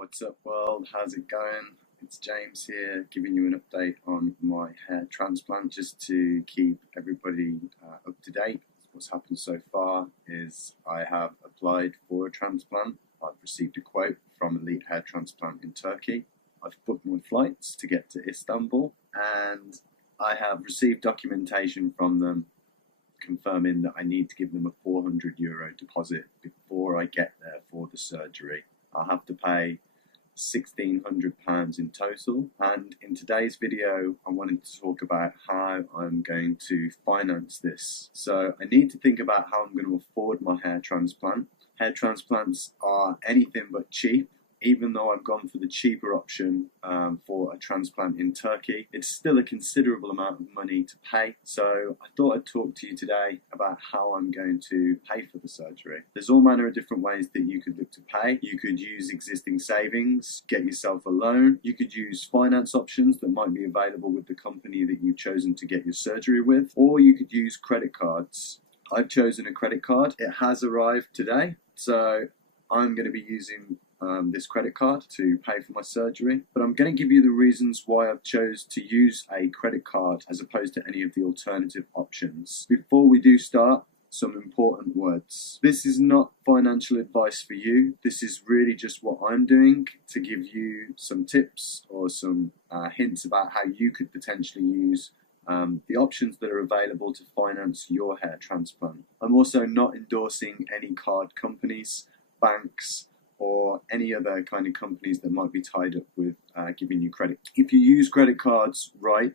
What's up world, how's it going? It's James here giving you an update on my hair transplant just to keep everybody up to date. What's happened so far is I have applied for a transplant. I've received a quote from Elite Hair Transplant in Turkey. I've booked my flights to get to Istanbul and I have received documentation from them confirming that I need to give them a €400 deposit before I get there for the surgery. I'll have to pay £1,600 in total, and in today's video I wanted to talk about how I'm going to finance this. So I need to think about how I'm going to afford my hair transplant. Hair transplants are anything but cheap. Even though I've gone for the cheaper option for a transplant in Turkey, it's still a considerable amount of money to pay. So I thought I'd talk to you today about how I'm going to pay for the surgery. There's all manner of different ways that you could look to pay. You could use existing savings, get yourself a loan. You could use finance options that might be available with the company that you've chosen to get your surgery with, or you could use credit cards. I've chosen a credit card. It has arrived today, so I'm going to be using this credit card to pay for my surgery, but I'm going to give you the reasons why I've chose to use a credit card as opposed to any of the alternative options. Before we do start, some important words. This is not financial advice for you. This is really just what I'm doing to give you some tips or some hints about how you could potentially use the options that are available to finance your hair transplant. I'm also not endorsing any card companies, banks, or any other kind of companies that might be tied up with giving you credit. If you use credit cards right,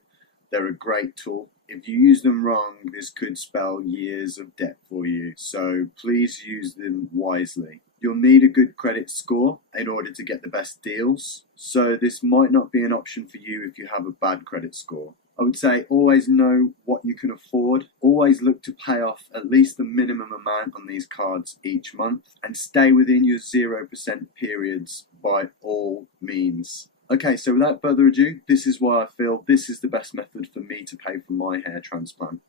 they're a great tool. If you use them wrong, this could spell years of debt for you. So please use them wisely. You'll need a good credit score in order to get the best deals. So this might not be an option for you if you have a bad credit score. I would say always know what you can afford. Always look to pay off at least the minimum amount on these cards each month and stay within your 0% periods by all means. Okay, so without further ado, this is why I feel this is the best method for me to pay for my hair transplant.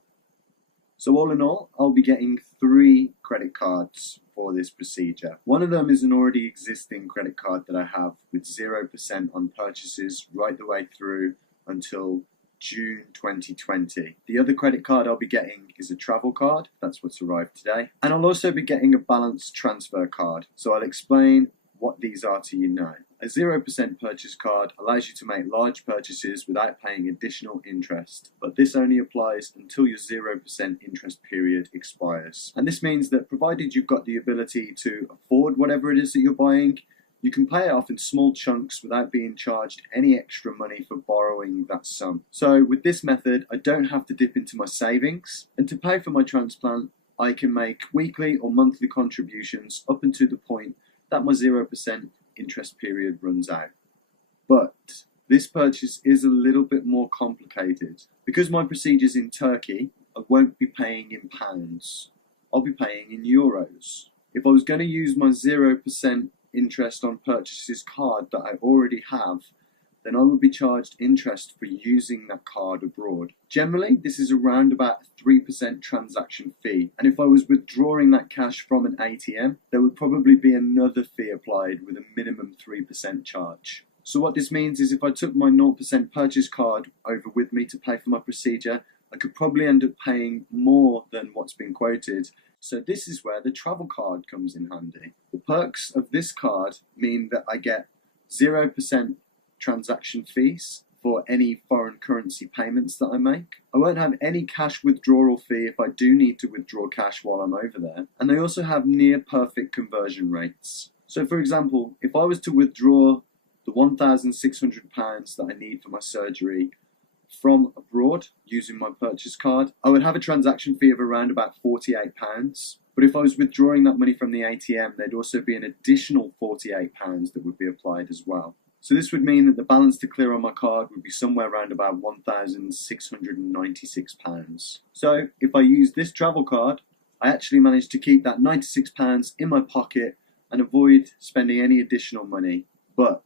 So all in all, I'll be getting 3 credit cards for this procedure. One of them is an already existing credit card that I have with 0% on purchases right the way through until June 2020. The other credit card I'll be getting is a travel card. That's what's arrived today. And I'll also be getting a balance transfer card. So I'll explain what these are to you now. A 0% purchase card allows you to make large purchases without paying additional interest, but this only applies until your 0% interest period expires. And this means that provided you've got the ability to afford whatever it is that you're buying, you can pay it off in small chunks without being charged any extra money for borrowing that sum. So with this method, I don't have to dip into my savings, and to pay for my transplant, I can make weekly or monthly contributions up until the point that my 0% interest period runs out. But this purchase is a little bit more complicated. Because my procedure's in Turkey, I won't be paying in pounds. I'll be paying in euros. If I was going to use my 0% interest on purchases card that I already have, then I would be charged interest for using that card abroad. Generally, this is around about a 3% transaction fee, and if I was withdrawing that cash from an ATM, there would probably be another fee applied with a minimum 3% charge. So what this means is if I took my 0% purchase card over with me to pay for my procedure, I could probably end up paying more than what's been quoted. So this is where the travel card comes in handy. The perks of this card mean that I get 0% transaction fees for any foreign currency payments that I make. I won't have any cash withdrawal fee if I do need to withdraw cash while I'm over there. And they also have near perfect conversion rates. So for example, if I was to withdraw the £1,600 that I need for my surgery from abroad using my purchase card, I would have a transaction fee of around about £48. But if I was withdrawing that money from the ATM, there'd also be an additional £48 that would be applied as well. So this would mean that the balance to clear on my card would be somewhere around about £1,696. So if I use this travel card, I actually managed to keep that £96 in my pocket and avoid spending any additional money. But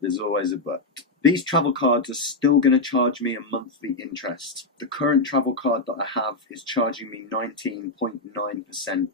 there's always a but. These travel cards are still going to charge me a monthly interest. The current travel card that I have is charging me 19.9%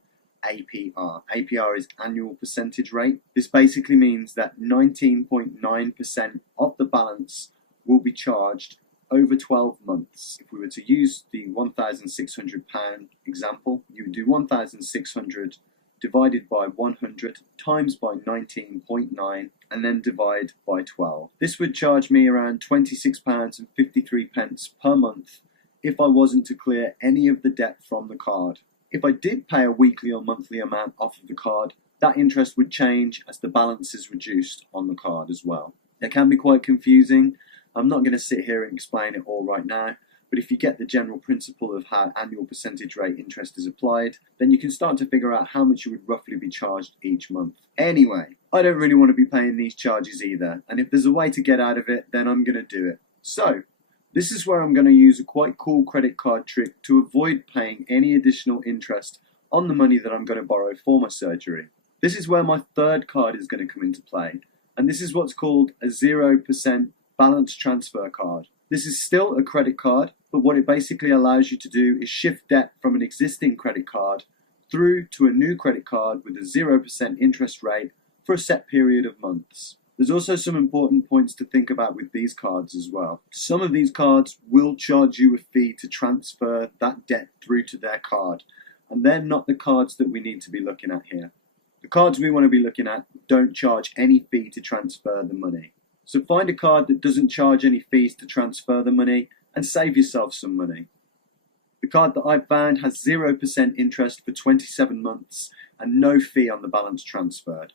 APR. APR is annual percentage rate. This basically means that 19.9% of the balance will be charged over 12 months. If we were to use the £1,600 example, you would do 1,600 divided by 100 times by 19.9 and then divide by 12. This would charge me around £26.53 per month if I wasn't to clear any of the debt from the card. If I did pay a weekly or monthly amount off of the card, that interest would change as the balance is reduced on the card as well. It can be quite confusing. I'm not going to sit here and explain it all right now, but if you get the general principle of how annual percentage rate interest is applied, then you can start to figure out how much you would roughly be charged each month. Anyway, I don't really want to be paying these charges either, and if there's a way to get out of it, then I'm going to do it. So, this is where I'm going to use a quite cool credit card trick to avoid paying any additional interest on the money that I'm going to borrow for my surgery. This is where my third card is going to come into play, and this is what's called a 0% balance transfer card. This is still a credit card, but what it basically allows you to do is shift debt from an existing credit card through to a new credit card with a 0% interest rate for a set period of months. There's also some important points to think about with these cards as well. Some of these cards will charge you a fee to transfer that debt through to their card, and they're not the cards that we need to be looking at here. The cards we want to be looking at don't charge any fee to transfer the money. So find a card that doesn't charge any fees to transfer the money and save yourself some money. The card that I've found has 0% interest for 27 months and no fee on the balance transferred.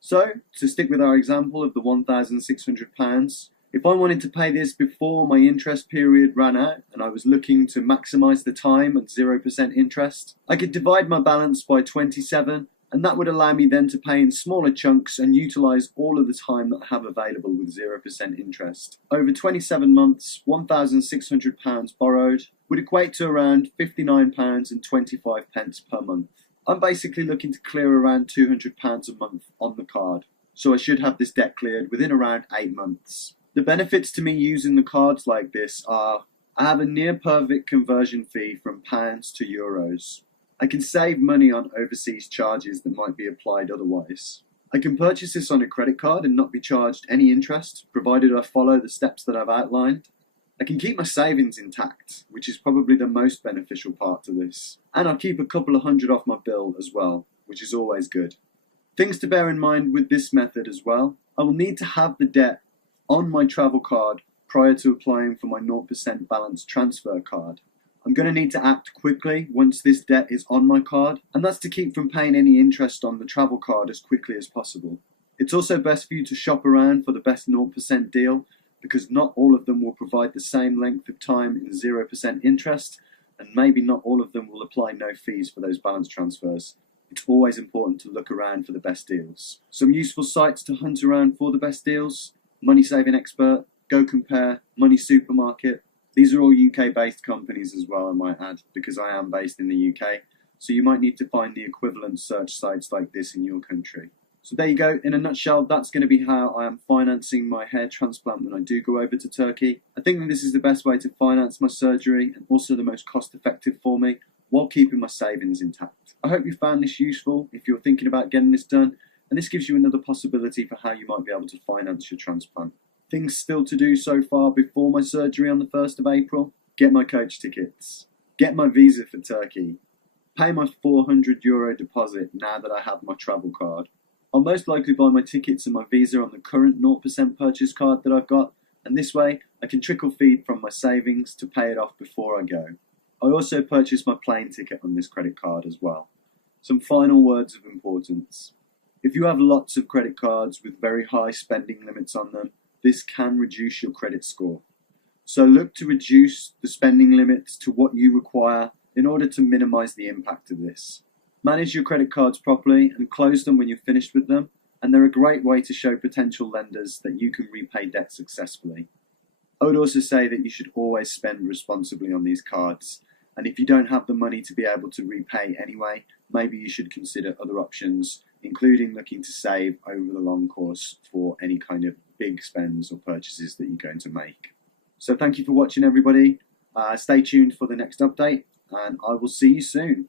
So, to stick with our example of the £1,600, if I wanted to pay this before my interest period ran out and I was looking to maximise the time at 0% interest, I could divide my balance by 27, and that would allow me then to pay in smaller chunks and utilise all of the time that I have available with 0% interest. Over 27 months, £1,600 borrowed would equate to around £59.25 per month. I'm basically looking to clear around £200 a month on the card, so I should have this debt cleared within around 8 months. The benefits to me using the cards like this are, I have a near perfect conversion fee from pounds to euros. I can save money on overseas charges that might be applied otherwise. I can purchase this on a credit card and not be charged any interest, provided I follow the steps that I've outlined. I can keep my savings intact, which is probably the most beneficial part to this. And I'll keep a couple of hundred off my bill as well, which is always good. Things to bear in mind with this method as well. I will need to have the debt on my travel card prior to applying for my 0% balance transfer card. I'm going to need to act quickly once this debt is on my card, and that's to keep from paying any interest on the travel card as quickly as possible. It's also best for you to shop around for the best 0% deal, because not all of them will provide the same length of time in 0% interest, and maybe not all of them will apply no fees for those balance transfers. It's always important to look around for the best deals. Some useful sites to hunt around for the best deals: Money Saving Expert, Go Compare, Money Supermarket. These are all UK based companies as well, I might add, because I am based in the UK, so you might need to find the equivalent search sites like this in your country. So there you go, in a nutshell, that's going to be how I am financing my hair transplant when I do go over to Turkey. I think that this is the best way to finance my surgery and also the most cost effective for me while keeping my savings intact. I hope you found this useful if you're thinking about getting this done, and this gives you another possibility for how you might be able to finance your transplant. Things still to do so far before my surgery on the 1st of April: get my coach tickets, get my visa for Turkey, pay my €400 deposit now that I have my travel card. I'll most likely buy my tickets and my visa on the current 0% purchase card that I've got, and this way I can trickle feed from my savings to pay it off before I go. I also purchased my plane ticket on this credit card as well. Some final words of importance. If you have lots of credit cards with very high spending limits on them, this can reduce your credit score. So look to reduce the spending limits to what you require in order to minimize the impact of this. Manage your credit cards properly and close them when you're finished with them, and they're a great way to show potential lenders that you can repay debt successfully. I would also say that you should always spend responsibly on these cards, and if you don't have the money to be able to repay anyway, maybe you should consider other options, including looking to save over the long course for any kind of big spends or purchases that you're going to make. So thank you for watching, everybody. Stay tuned for the next update, and I will see you soon.